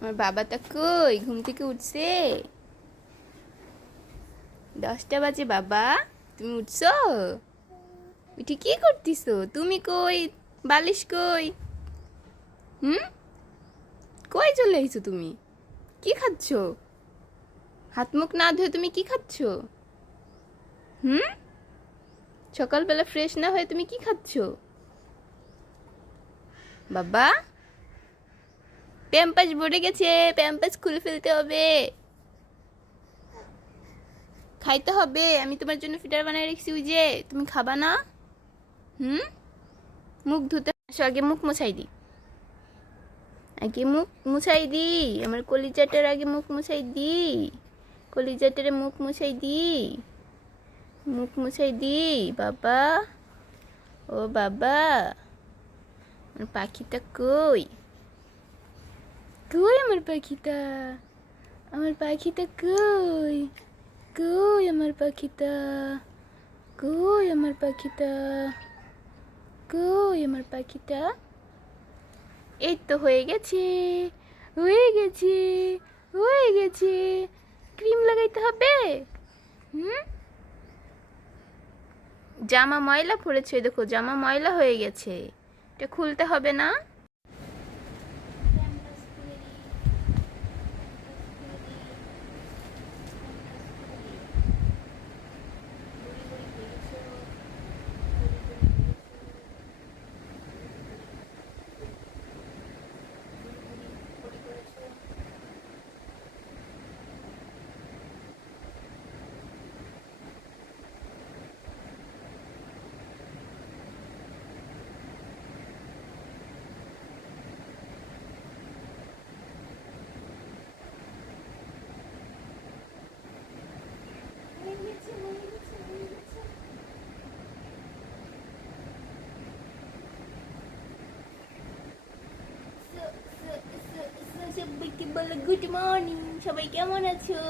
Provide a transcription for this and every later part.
আমার বাবাটা কই? ঘুম থেকে উঠছে? 10টা বাজে বাবা। তুমি উঠছো? উঠে কি করতেছো? তুমি কই? বালিশ কই? হুম? কই চলে আইছো তুমি? কি খাচ্ছো? হাত মুখ না ধুয়ে তুমি কি খাচ্ছো? হুম? সকালবেলা ফ্রেশ না হয়ে তুমি কি খাচ্ছো? বাবা, প্যাম্পাস ভরে গেছে, প্যাম্পাস খুলে ফেলতে হবে। খাইতে হবে, আমি তোমার জন্য ফিডার বানিয়ে রেখেছি, ওই যে তুমি খাবা না? হুম? মুখ ধুতে আসো, আগে মুখ মুছাই দি। আগে মুখ মুছাই দি, আমার কলিজাটার আগে মুখ মুছাই দি। কলিজাটারে মুখ মুছাই দি। মুখ মুছাই দি বাবা। ও বাবা, আমার পাখিটা কই? কই আমার পাখিটা? আমার পাখিটা কই? কই আমার পাখিটা? কই আমার পাখিটা? কই আমার পাখিটা? এই তো হয়ে গেছে, হয়ে গেছে, হয়ে গেছে। ক্রিম লাগাইতে হবে। হুম? জামা ময়লা পড়েছে, দেখো জামা ময়লা হয়ে গেছে, এটা খুলতে হবে না? সবাইকে বলো গুড মর্নিং। সবাই কেমন আছো?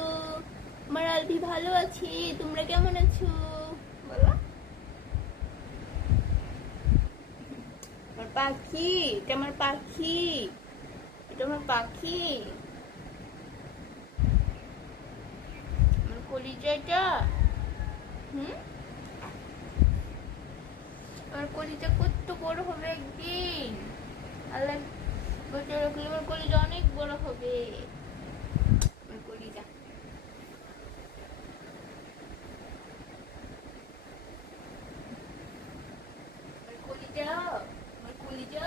আমার আলভি ভালো আছে, তোমরা কেমন আছো বলো? আমার পাখি, এটা আমার পাখি, এটা আমার পাখি, আমার কলিজাটা। হুম? আমার কলিজা কত বড় হবে একদিন, আল্লাহ বলতে রাখলে আমার কলিজা অনেক বড় হবে। আমার কলিজা, আমার কলিজা, আমার কলিজা।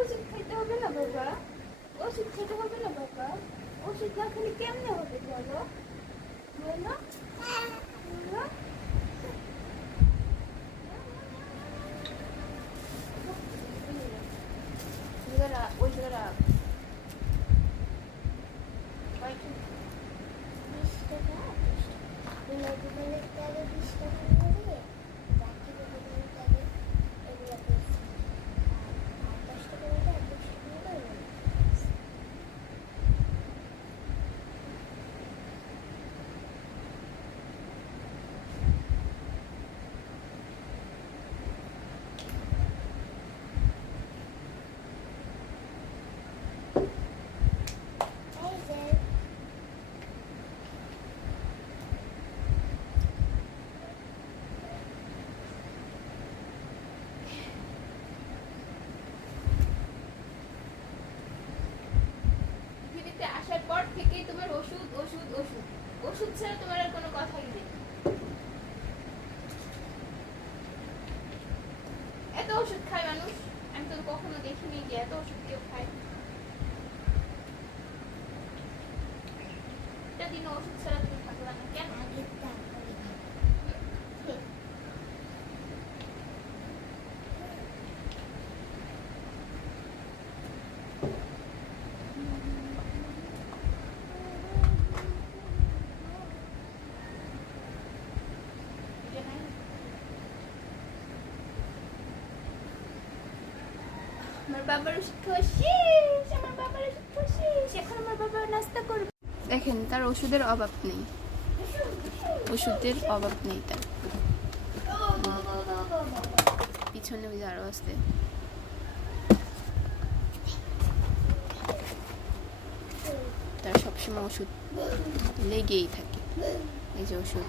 ওষুধ খেতে হবে না বাবা, ওষুধ খেতে হবে না বাবা, ওষুধ না খেলে কেমনে হবে বলো? বলো বলো। ওই জায়গা রাখ। থেকেই তোমার ওষুধ ওষুধ ওষুধ, ওষুধ ছাড়া তোমার আর কোনো কথাই নেই। এত ওষুধ খায় মানুষ, আমি তো কখনো দেখিনি যে এত ওষুধ কেউ খায়। একটা দিন ওষুধ ছাড়া তুমি থাকলা না কেন? আমার বাবার ওষুধ খাওয়া শেষ, আমার বাবার ওষুধ খাওয়া শেষ, এখন আমার বাবা নাস্তা করবে। দেখেন তার ওষুধের অভাব নেই, ওষুধের অভাব নেই তার। পিছনে ওই যে আরো আছে। তার সবসময় ওষুধ লেগেই থাকে, এই যে ওষুধ।